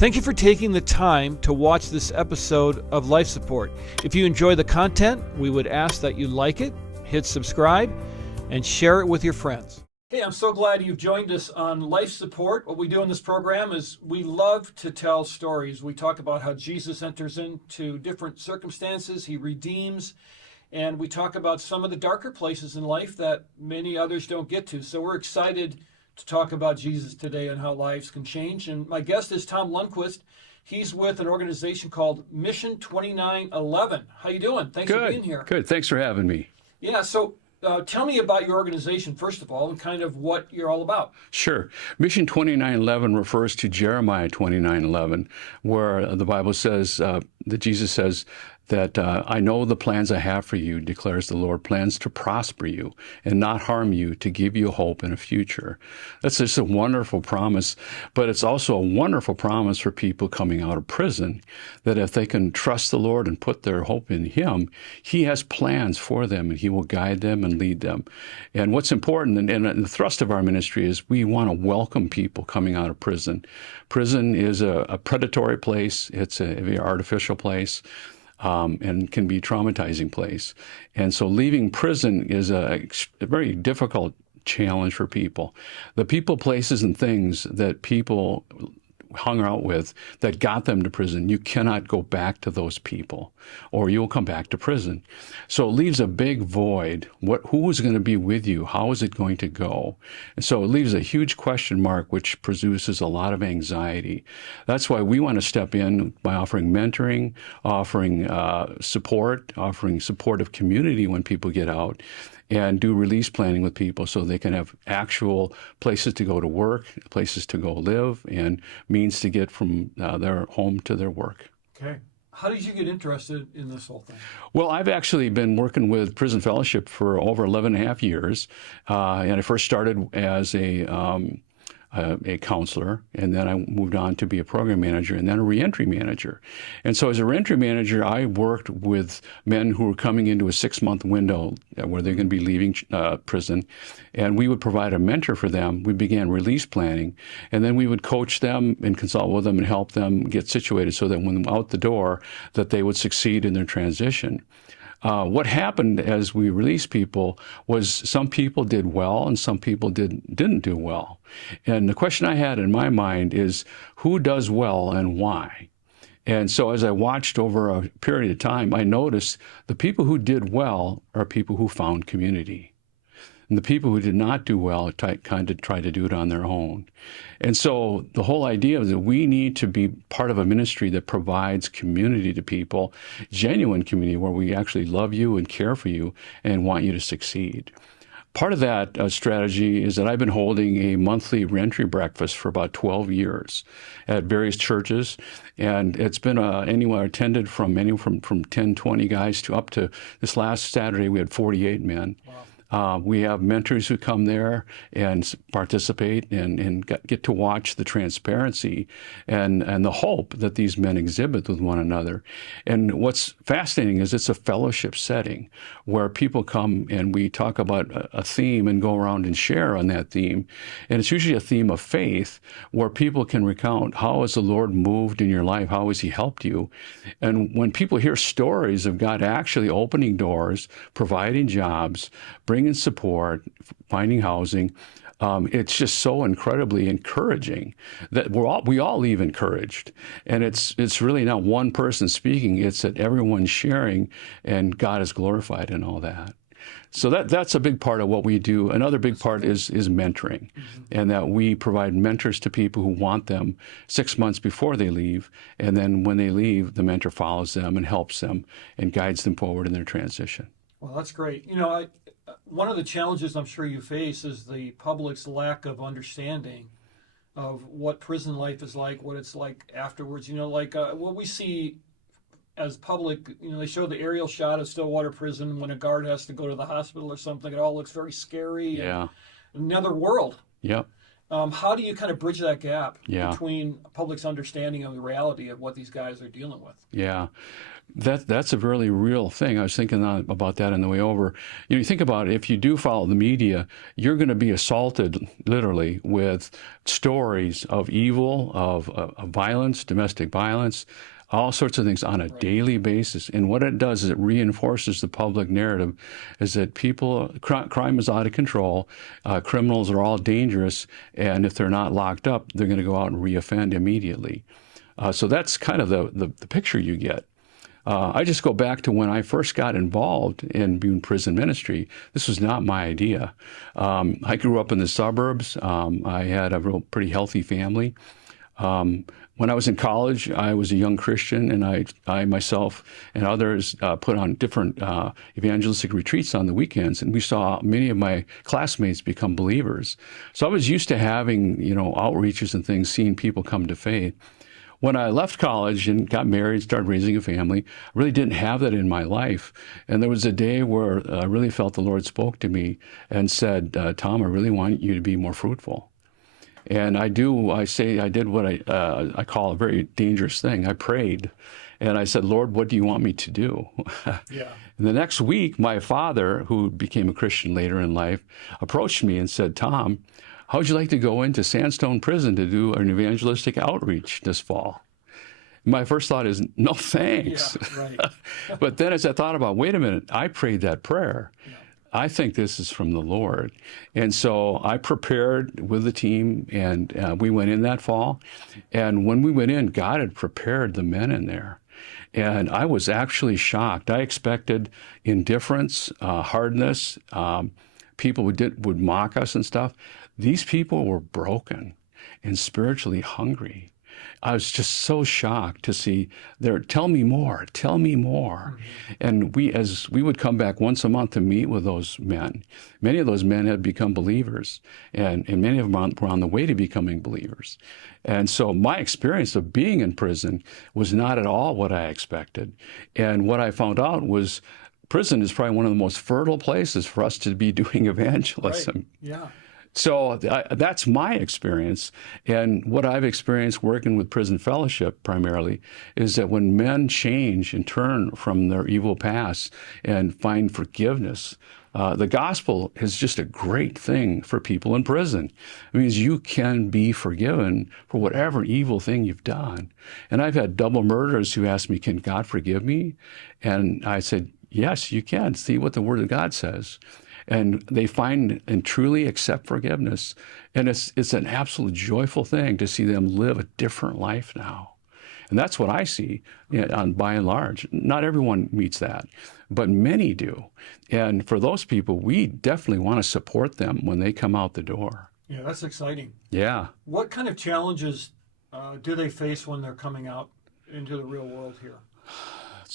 Thank you for taking the time to watch this episode of Life Support. If you enjoy the content, we would ask that you like it, hit subscribe, and share it with your friends. Hey, I'm so glad you've joined us on Life Support. What we do in this program is we love to tell stories. We talk about how Jesus enters into different circumstances, he redeems, and we talk about some of the darker places in life that many others don't get to. So we're excited to talk about Jesus today and how lives can change. And my guest is Tom Lundquist. He's with an organization called Mission 2911. How you doing? Thanks for being here. Good. Thanks for having me. Yeah, so tell me about your organization, first of all, and kind of what you're all about. Sure. Mission 2911 refers to Jeremiah 29:11, where the Bible says, that Jesus says, that I know the plans I have for you, declares the Lord, plans to prosper you and not harm you, to give you hope and a future. That's just a wonderful promise, but it's also a wonderful promise for people coming out of prison, that if they can trust the Lord and put their hope in Him, He has plans for them and He will guide them and lead them. And what's important, and the thrust of our ministry is we want to welcome people coming out of prison. Prison is a predatory place. It's a very artificial place. And can be a traumatizing place. And so leaving prison is a very difficult challenge for people. The people, places, and things that people hung out with that got them to prison, you cannot go back to those people or you'll come back to prison. So it leaves a big void. Who is going to be with you? How is it going to go? And so it leaves a huge question mark, which produces a lot of anxiety. That's why we want to step in by offering mentoring, offering support, offering supportive community when people get out, and do release planning with people so they can have actual places to go to work, places to go live, and means to get from their home to their work. Okay. How did you get interested in this whole thing? Well, I've actually been working with Prison Fellowship for over 11 and a half years. And I first started as a counselor, and then I moved on to be a program manager and then a reentry manager. And so as a reentry manager, I worked with men who were coming into a 6-month window where they're going to be leaving prison, and we would provide a mentor for them. We began release planning, and then we would coach them and consult with them and help them get situated so that when out the door, that they would succeed in their transition. What happened as we released people was some people did well and some people didn't do well. And the question I had in my mind is, who does well and why? And so as I watched over a period of time, I noticed the people who did well are people who found community. And the people who did not do well kind of tried to do it on their own. And so the whole idea is that we need to be part of a ministry that provides community to people, genuine community where we actually love you and care for you and want you to succeed. Part of that strategy is that I've been holding a monthly reentry breakfast for about 12 years at various churches, and it's been anywhere attended from 10, 20 guys to up to this last Saturday we had 48 men. Wow. We have mentors who come there and participate and get to watch the transparency and the hope that these men exhibit with one another. And what's fascinating is it's a fellowship setting where people come and we talk about a theme and go around and share on that theme. And it's usually a theme of faith where people can recount, how has the Lord moved in your life? How has He helped you? And when people hear stories of God actually opening doors, providing jobs, bringing support, finding housing, it's just so incredibly encouraging that we all leave encouraged. And it's really not one person speaking, it's that everyone's sharing and God is glorified in all that. So that's a big part of what we do. Another big part is mentoring, and that we provide mentors to people who want them 6 months before they leave, and then when they leave, the mentor follows them and helps them and guides them forward in their transition. Well, that's great. You know, one of the challenges I'm sure you face is the public's lack of understanding of what prison life is like, what it's like afterwards. You know, like what we see as public, you know, they show the aerial shot of Stillwater Prison when a guard has to go to the hospital or something. It all looks very scary. Yeah. Another world. Yep. How do you kind of bridge that gap Yeah. between public's understanding of the reality of what these guys are dealing with? Yeah. That's a really real thing. I was thinking about that on the way over. You think about it, if you do follow the media, you're going to be assaulted literally with stories of evil, of violence, domestic violence, all sorts of things on a daily basis. And what it does is it reinforces the public narrative is that crime is out of control, criminals are all dangerous, and if they're not locked up, they're going to go out and reoffend immediately. So that's kind of the picture you get. I just go back to when I first got involved in Butte prison ministry. This was not my idea. I grew up in the suburbs. I had a pretty healthy family. When I was in college, I was a young Christian, and I myself and others put on different evangelistic retreats on the weekends, and we saw many of my classmates become believers. So I was used to having, outreaches and things, seeing people come to faith. When I left college and got married, started raising a family, I really didn't have that in my life. And there was a day where I really felt the Lord spoke to me and said, Tom, I really want you to be more fruitful. And I did what I call a very dangerous thing. I prayed and I said, Lord, what do you want me to do? Yeah. And the next week, my father, who became a Christian later in life, approached me and said, Tom, how would you like to go into Sandstone Prison to do an evangelistic outreach this fall? My first thought is, no thanks. Yeah, right. But then as I thought about, wait a minute, I prayed that prayer. Yeah. I think this is from the Lord. And so I prepared with the team, and we went in that fall. And when we went in, God had prepared the men in there. And I was actually shocked. I expected indifference, hardness. People would mock us and stuff. These people were broken and spiritually hungry. I was just so shocked to see tell me more. Mm-hmm. And as we would come back once a month to meet with those men, many of those men had become believers, and many of them were on the way to becoming believers. And so my experience of being in prison was not at all what I expected. And what I found out was prison is probably one of the most fertile places for us to be doing evangelism. Right. Yeah. So that's my experience. And what I've experienced working with Prison Fellowship primarily is that when men change and turn from their evil past and find forgiveness, the gospel is just a great thing for people in prison. It means you can be forgiven for whatever evil thing you've done. And I've had double murderers who asked me, can God forgive me? And I said, yes, you can. See what the Word of God says. And they find and truly accept forgiveness. And it's an absolute joyful thing to see them live a different life now. And that's what I see by and large. Not everyone meets that, but many do. And for those people, we definitely want to support them when they come out the door. Yeah, that's exciting. Yeah. What kind of challenges do they face when they're coming out into the real world here?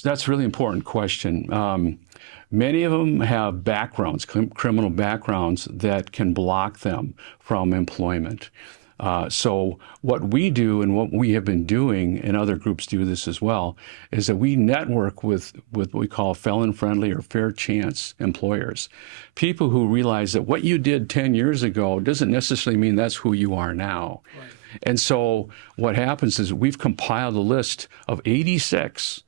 That's a really important question. Many of them have backgrounds, criminal backgrounds, that can block them from employment. So what we do and what we have been doing, and other groups do this as well, is that we network with what we call felon-friendly or fair chance employers. People who realize that what you did 10 years ago doesn't necessarily mean that's who you are now. Right. And so what happens is we've compiled a list of 86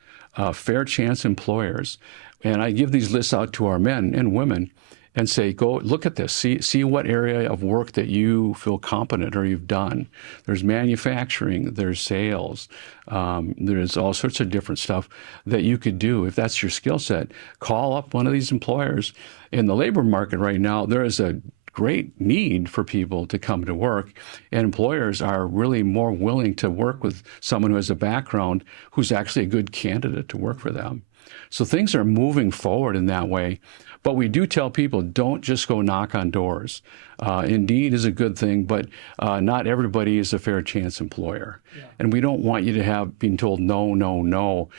fair chance employers. And I give these lists out to our men and women and say, go look at this, see what area of work that you feel competent or you've done. There's manufacturing, there's sales, there's all sorts of different stuff that you could do. If that's your skill set, call up one of these employers. In the labor market right now, there is a great need for people to come to work, and employers are really more willing to work with someone who has a background who's actually a good candidate to work for them. So things are moving forward in that way. But we do tell people, don't just go knock on doors. Indeed is a good thing, but not everybody is a fair chance employer. Yeah. And we don't want you to have been told no, no, no.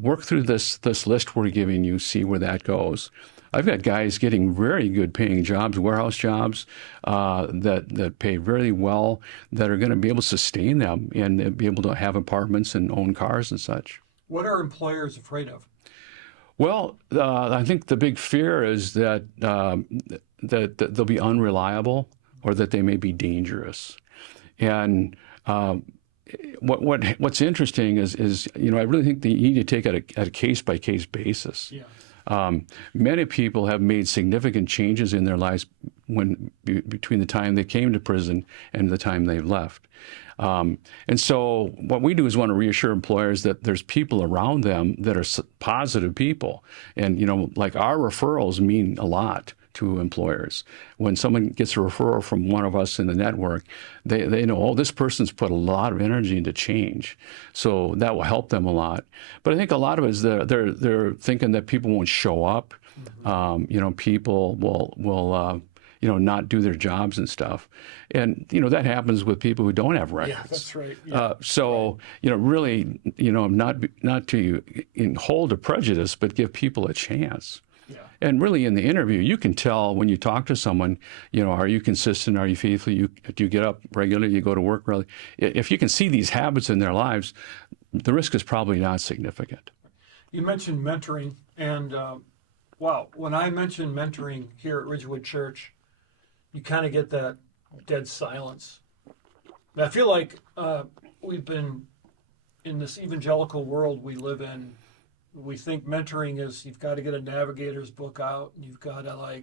Work through this list we're giving you, see where that goes. I've got guys getting very good paying jobs, warehouse jobs that pay very well, that are going to be able to sustain them and be able to have apartments and own cars and such. What are employers afraid of? Well, I think the big fear is that they'll be unreliable, or that they may be dangerous. And what's interesting is I really think that you need to take it at a case-by-case basis. Yeah. Many people have made significant changes in their lives between the time they came to prison and the time they left. And so what we do is want to reassure employers that there's people around them that are positive people. And, like our referrals mean a lot to employers. When someone gets a referral from one of us in the network, they know, oh, this person's put a lot of energy into change. So that will help them a lot. But I think a lot of it is they're thinking that people won't show up. People will not do their jobs and stuff. And, that happens with people who don't have records. Yeah, that's right. Yeah. Really, not to hold a prejudice, but give people a chance. Yeah. And really in the interview, you can tell when you talk to someone, are you consistent? Are you faithful? Do you get up regularly? You go to work regularly? If you can see these habits in their lives, the risk is probably not significant. You mentioned mentoring, and wow, when I mention mentoring here at Ridgewood Church, you kind of get that dead silence. I feel like we've been in this evangelical world we live in. We think mentoring is you've got to get a navigator's book out and you've got to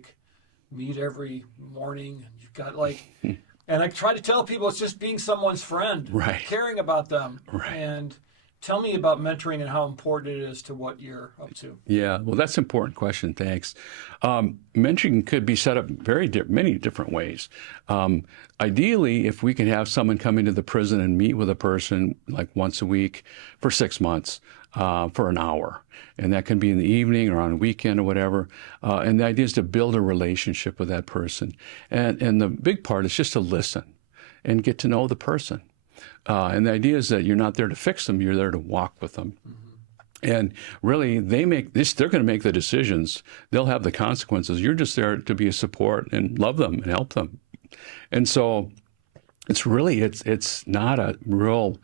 meet every morning and you've got and I try to tell people it's just being someone's friend, right, caring about them. Right. And tell me about mentoring and how important it is to what you're up to. Yeah, well, that's an important question. Thanks. Mentoring could be set up many different ways. Ideally, if we can have someone come into the prison and meet with a person like once a week for 6 months for an hour, and that can be in the evening or on a weekend or whatever. And the idea is to build a relationship with that person. And the big part is just to listen and get to know the person. And the idea is that you're not there to fix them, you're there to walk with them. Mm-hmm. And really, they're going to make the decisions. They'll have the consequences. You're just there to be a support and love them and help them. And so it's not a real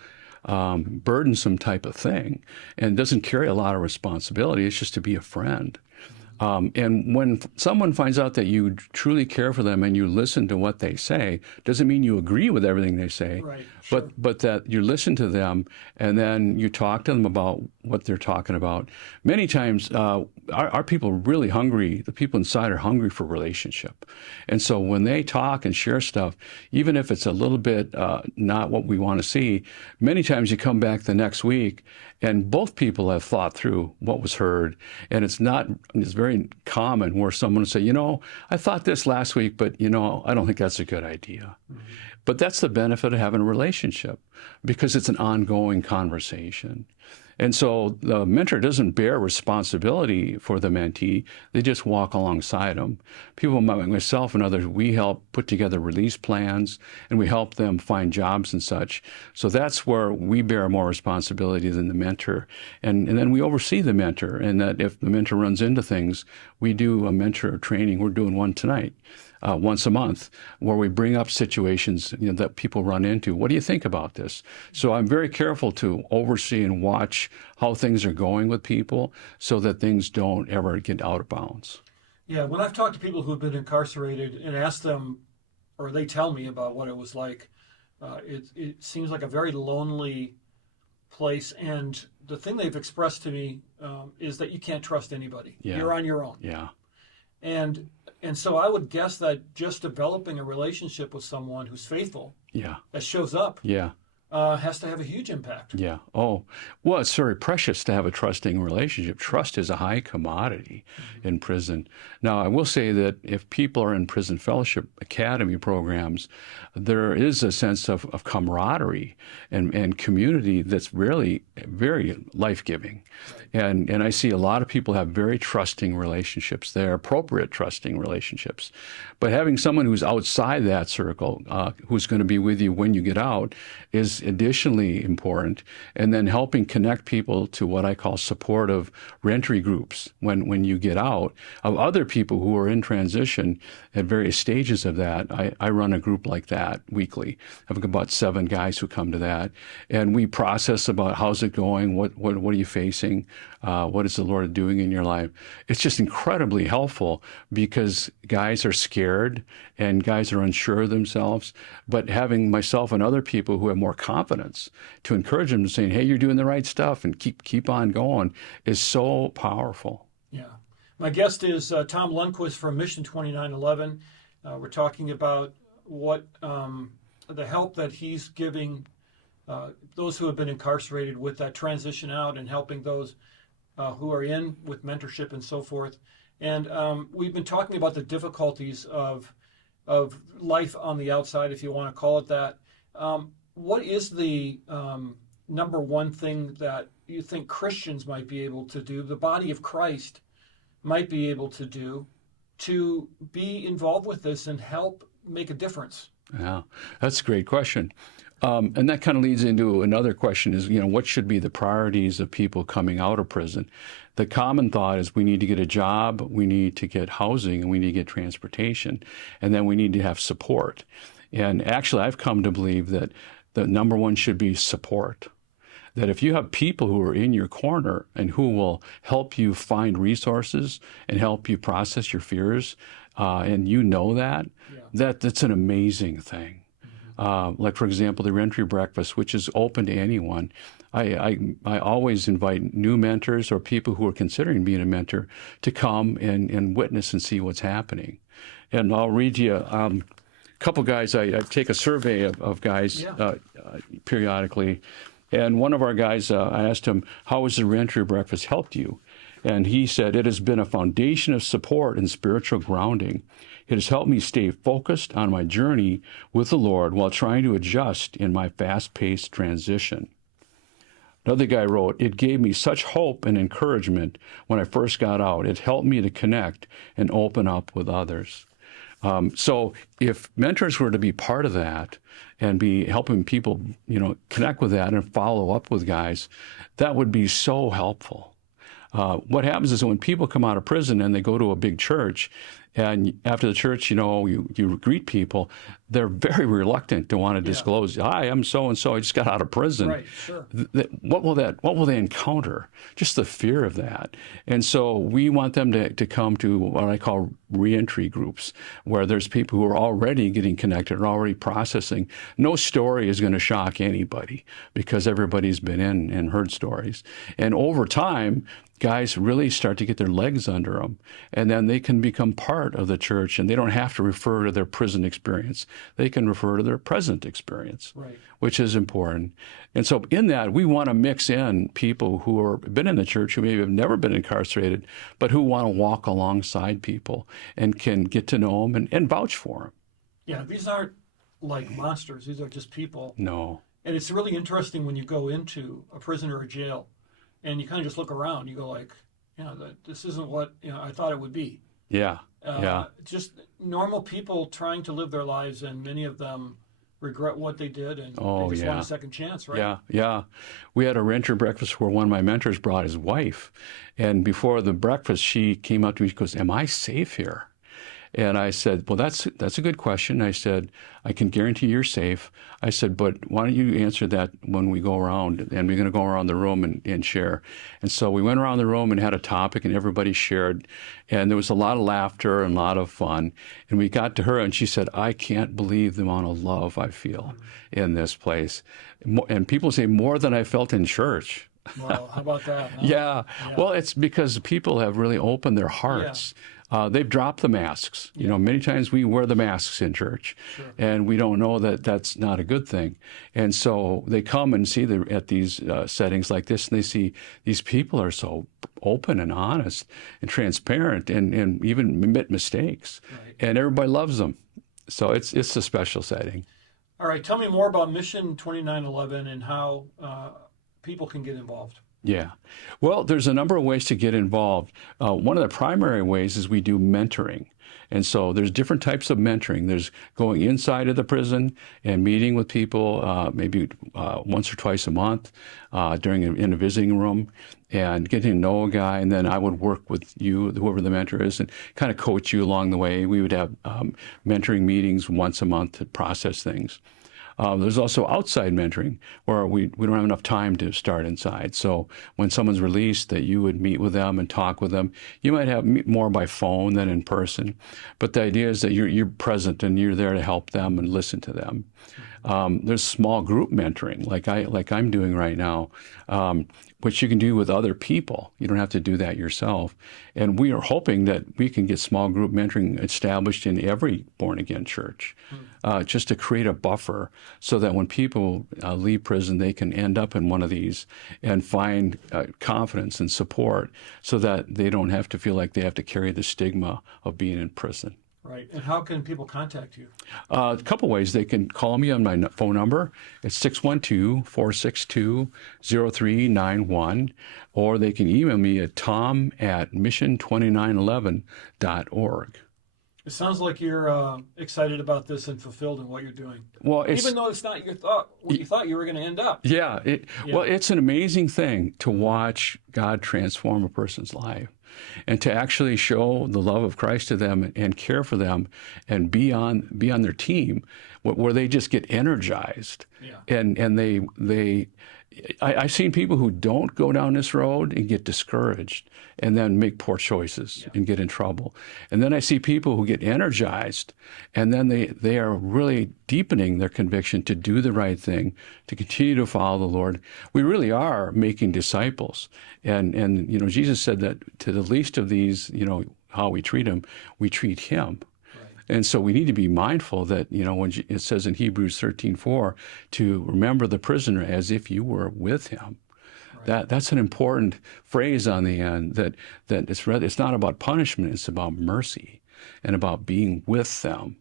burdensome type of thing, and doesn't carry a lot of responsibility. It's just to be a friend. And when someone finds out that you truly care for them and you listen to what they say, doesn't mean you agree with everything they say, right, sure, but that you listen to them and then you talk to them about what they're talking about. Many times, our people are really hungry. The people inside are hungry for relationship. And so when they talk and share stuff, even if it's a little bit not what we want to see, many times you come back the next week and both people have thought through what was heard. And it's very common where someone will say, I thought this last week, but, I don't think that's a good idea. Mm-hmm. But that's the benefit of having a relationship, because it's an ongoing conversation. And so the mentor doesn't bear responsibility for the mentee. They just walk alongside them. People like myself and others, we help put together release plans, and we help them find jobs and such. So that's where we bear more responsibility than the mentor. And then we oversee the mentor, and that if the mentor runs into things, we do a mentor training. We're doing one tonight. Once a month, where we bring up situations that people run into. What do you think about this? So I'm very careful to oversee and watch how things are going with people so that things don't ever get out of bounds. Yeah, when I've talked to people who have been incarcerated and asked them, or they tell me about what it was like, it seems like a very lonely place. And the thing they've expressed to me is that you can't trust anybody. Yeah. You're on your own. Yeah. And so I would guess that just developing a relationship with someone who's faithful, that shows up, has to have a huge impact. Yeah. Oh, well, it's very precious to have a trusting relationship. Trust is a high commodity in prison. Now, I will say that if people are in prison fellowship academy programs, there is a sense of camaraderie and community that's really very life-giving. And I see a lot of people have very trusting relationships. They're appropriate trusting relationships. But having someone who's outside that circle, who's going to be with you when you get out, is additionally important. And then helping connect people to what I call supportive reentry groups when you get out, of other people who are in transition at various stages of that. I run a group like that weekly. I've got about 7 guys who come to that. And we process about how's it going, what are you facing, what is the Lord doing in your life. It's just incredibly helpful because guys are scared and guys are unsure of themselves. But having myself and other people who have more confidence to encourage them, saying, hey, you're doing the right stuff and keep on going, is so powerful. Yeah. My guest is Tom Lundquist from Mission 2911. We're talking about what the help that he's giving those who have been incarcerated with that transition out, and helping those who are in with mentorship and so forth. And we've been talking about the difficulties of life on the outside, if you want to call it that. What is the number one thing that you think Christians might be able to do, the body of Christ might be able to do, to be involved with this and help make a difference? Yeah, that's a great question. And that kind of leads into another question is, what should be the priorities of people coming out of prison? The common thought is we need to get a job, we need to get housing, and we need to get transportation, and then we need to have support. And actually, I've come to believe that the number one should be support. That if you have people who are in your corner and who will help you find resources and help you process your fears, and that's an amazing thing. Like, for example, the reentry breakfast, which is open to anyone. I always invite new mentors or people who are considering being a mentor to come and witness and see what's happening. And I'll read you a couple guys. I take a survey of guys periodically. And one of our guys, I asked him, how has the reentry breakfast helped you? And he said, it has been a foundation of support and spiritual grounding. It has helped me stay focused on my journey with the Lord while trying to adjust in my fast-paced transition. Another guy wrote, it gave me such hope and encouragement when I first got out. It helped me to connect and open up with others. So if mentors were to be part of that and be helping people, connect with that and follow up with guys, that would be so helpful. What happens is when people come out of prison and they go to a big church, and after the church, you greet people, they're very reluctant to want to disclose, hi, I'm so-and-so, I just got out of prison. Right, sure. What will they encounter? Just the fear of that. And so we want them to come to what I call reentry groups, where there's people who are already getting connected, are already processing. No story is going to shock anybody because everybody's been in and heard stories. And over time, guys really start to get their legs under them, and then they can become part of the church, and they don't have to refer to their prison experience. They can refer to their present experience, right, which is important. And so in that, we want to mix in people who have been in the church, who maybe have never been incarcerated, but who want to walk alongside people and can get to know them and vouch for them. Yeah, these aren't like monsters. These are just people. No. And it's really interesting when you go into a prison or a jail, and you kind of just look around. You go like, this isn't what I thought it would be. Yeah, Just normal people trying to live their lives, and many of them regret what they did, and they just want a second chance, right? Yeah. We had a renter breakfast where one of my mentors brought his wife, and before the breakfast, she came up to me. She goes, "Am I safe here?" And I said, well, that's a good question. I said, I can guarantee you're safe. I said, but why don't you answer that when we go around? And we're going to go around the room and share. And so we went around the room and had a topic, and everybody shared. And there was a lot of laughter and a lot of fun. And we got to her, and she said, I can't believe the amount of love I feel in this place. And people say, more than I felt in church. Well, how about that? Huh? Yeah. Well, it's because people have really opened their hearts. Yeah. They've dropped the masks. Many times we wear the masks in church, and we don't know that that's not a good thing. And so they come and see at these settings like this, and they see these people are so open and honest and transparent, and even admit mistakes, and everybody loves them. So it's a special setting. All right, tell me more about Mission 2911 and how people can get involved. Yeah. Well, there's a number of ways to get involved. One of the primary ways is we do mentoring. And so there's different types of mentoring. There's going inside of the prison and meeting with people maybe once or twice a month in a visiting room and getting to know a guy. And then I would work with you, whoever the mentor is, and kind of coach you along the way. We would have mentoring meetings once a month to process things. There's also outside mentoring where we don't have enough time to start inside. So when someone's released, that you would meet with them and talk with them. You might have more by phone than in person, but the idea is that you're present and you're there to help them and listen to them. There's small group mentoring, like I'm doing right now, which you can do with other people. You don't have to do that yourself. And we are hoping that we can get small group mentoring established in every born-again church, just to create a buffer so that when people leave prison, they can end up in one of these and find confidence and support so that they don't have to feel like they have to carry the stigma of being in prison. Right. And how can people contact you? A couple ways. They can call me on my phone number. It's 612-462-0391, or they can email me at tom@mission2911.org. It sounds like you're excited about this and fulfilled in what you're doing. Well, even though it's not what you thought you were going to end up. Yeah. Well, it's an amazing thing to watch God transform a person's life and to actually show the love of Christ to them and care for them and be on their team where they just get energized. Yeah. And I've seen people who don't go down this road and get discouraged and then make poor choices and get in trouble. And then I see people who get energized and then they are really deepening their conviction to do the right thing, to continue to follow the Lord. We really are making disciples. And Jesus said that to the least of these, how we treat them, we treat him. And so we need to be mindful that, when it says in Hebrews 13:4, to remember the prisoner as if you were with him. Right. That's an important phrase on the end, that it's not about punishment, it's about mercy and about being with them.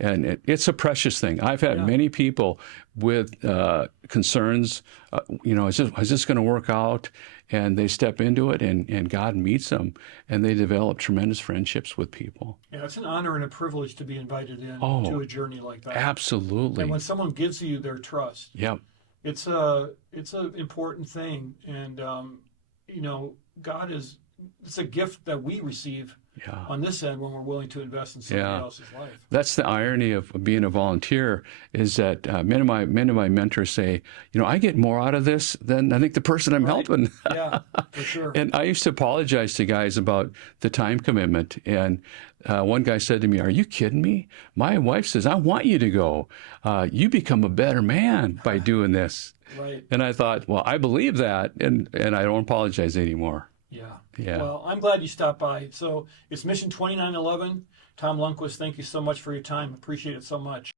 And it's a precious thing. I've had many people with concerns, is this going to work out? And they step into it, and God meets them, and they develop tremendous friendships with people. Yeah, it's an honor and a privilege to be invited in to a journey like that. Absolutely. And when someone gives you their trust, it's an important thing. And, it's a gift that we receive on this end when we're willing to invest in somebody else's life. That's the irony of being a volunteer, is that many of my mentors say, I get more out of this than I think the person I'm helping. Yeah, for sure. And I used to apologize to guys about the time commitment. And one guy said to me, "Are you kidding me? My wife says, I want you to go. You become a better man by doing this." Right. And I thought, well, I believe that, and I don't apologize anymore. Yeah. Yeah. Well, I'm glad you stopped by. So it's Mission 2911. Tom Lundquist, thank you so much for your time. Appreciate it so much.